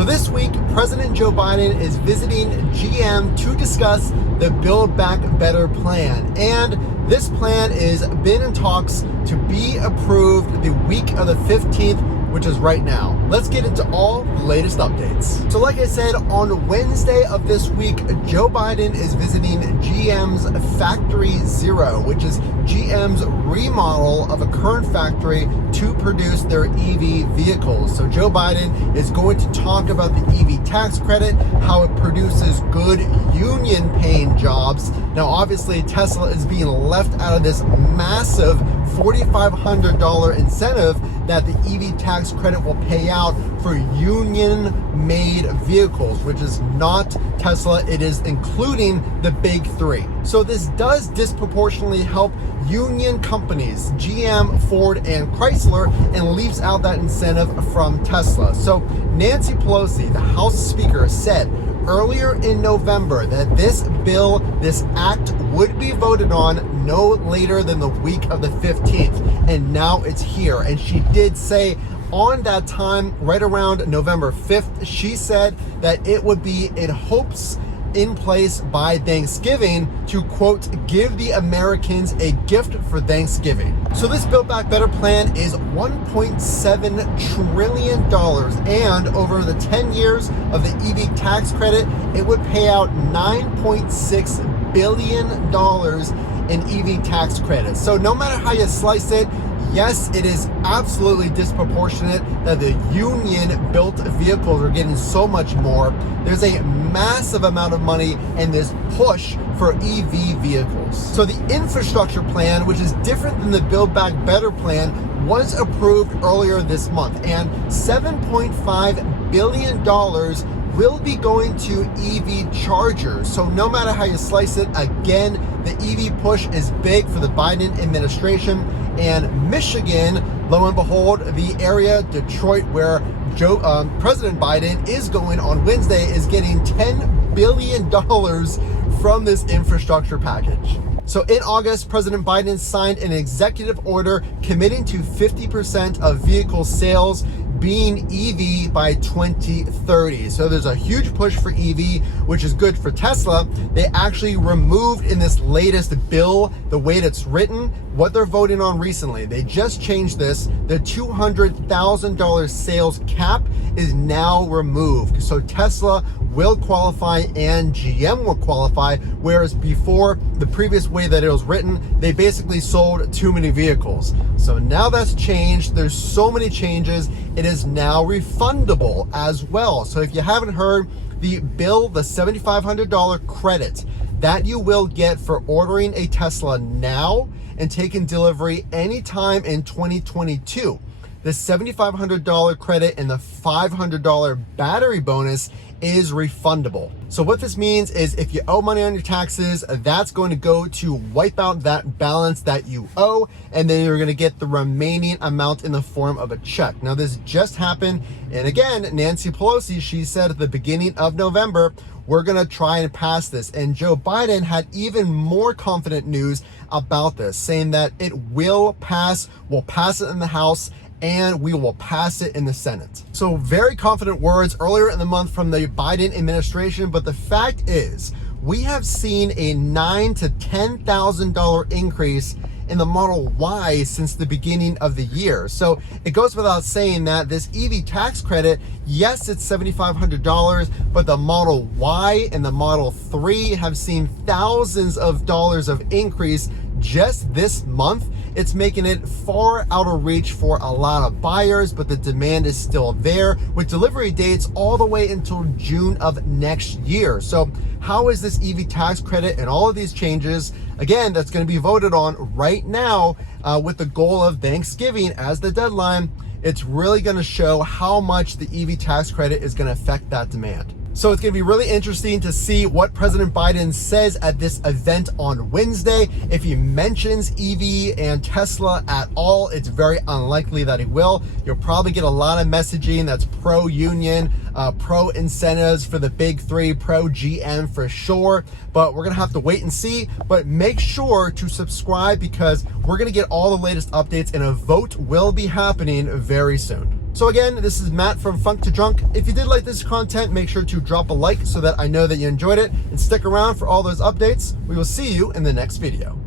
So this week, President Joe Biden is visiting GM to discuss the Build Back Better plan. And this plan is been in talks to be approved the week of the 15th, which is right now. Let's get into all the latest updates. So like I said, on Wednesday of this week, Joe Biden is visiting GM's Factory Zero, which is GM's remodel of a current factory to produce their EV vehicles. So Joe Biden is going to talk about the EV tax credit, how it produces good union paying jobs. Now, obviously, Tesla is being left out of this massive $4,500 incentive that the EV tax credit will pay out for union-made vehicles, which is not Tesla. It is including the big three. So this does disproportionately help union companies, GM, Ford, and Chrysler, and leaves out that incentive from Tesla. So Nancy Pelosi, the House Speaker, said earlier in November that this bill, this act, would be voted on no later than the week of the 15th, and now it's here. And she did say on that time, right around November 5th, she said that it would be in hopes in place by Thanksgiving to, quote, give the Americans a gift for Thanksgiving. So this Build Back Better plan is $1.7 trillion, and over the 10 years of the EV tax credit, it would pay out $9.6 billion in EV tax credits. So no matter how you slice it, yes, it is absolutely disproportionate that the union-built vehicles are getting so much more. There's a massive amount of money in this push for EV vehicles. So the infrastructure plan, which is different than the Build Back Better plan, was approved earlier this month, and $7.5 billion will be going to EV chargers. So no matter how you slice it, again, the EV push is big for the Biden administration. And Michigan, lo and behold, the area, Detroit, where President Biden is going on Wednesday, is getting $10 billion from this infrastructure package. So in August, President Biden signed an executive order committing to 50% of vehicle sales being EV by 2030. So there's a huge push for EV, which is good for Tesla. They actually removed in this latest bill, the way that's written, what they're voting on recently. They just changed this. The $200,000 sales cap is now removed. So Tesla will qualify and GM will qualify, whereas before, the previous way that it was written, they basically sold too many vehicles. So now that's changed. There's so many changes. It is now refundable as well. So if you haven't heard, the bill, the $7,500 credit that you will get for ordering a Tesla now and taking delivery anytime in 2022, the $7,500 credit and the $500 battery bonus is refundable. So what this means is if you owe money on your taxes, that's going to go to wipe out that balance that you owe, and then you're going to get the remaining amount in the form of a check. Now this just happened, and again, Nancy Pelosi, she said at the beginning of November, we're going to try and pass this. And Joe Biden had even more confident news about this, saying that it will pass, we'll pass it in the House, and we will pass it in the Senate. So very confident words earlier in the month from the Biden administration, but the fact is we have seen a $9,000 to $10,000 increase in the Model Y since the beginning of the year. So it goes without saying that this EV tax credit, yes, it's $7,500, but the Model Y and the Model 3 have seen thousands of dollars of increase just this month. It's making it far out of reach for a lot of buyers, but the demand is still there, with delivery dates all the way until June of next year. So how is this EV tax credit and all of these changes, again, that's going to be voted on right now with the goal of Thanksgiving as the deadline, it's really going to show how much the EV tax credit is going to affect that demand. So it's going to be really interesting to see what President Biden says at this event on Wednesday. If he mentions EV and Tesla at all, it's very unlikely that he will. You'll probably get a lot of messaging that's pro-union, pro-incentives for the big three, pro-GM for sure. But we're going to have to wait and see. But make sure to subscribe because we're going to get all the latest updates and a vote will be happening very soon. So again, this is Matt from Funk to Drunk. If you did like this content, make sure to drop a like so that I know that you enjoyed it, and stick around for all those updates. We will see you in the next video.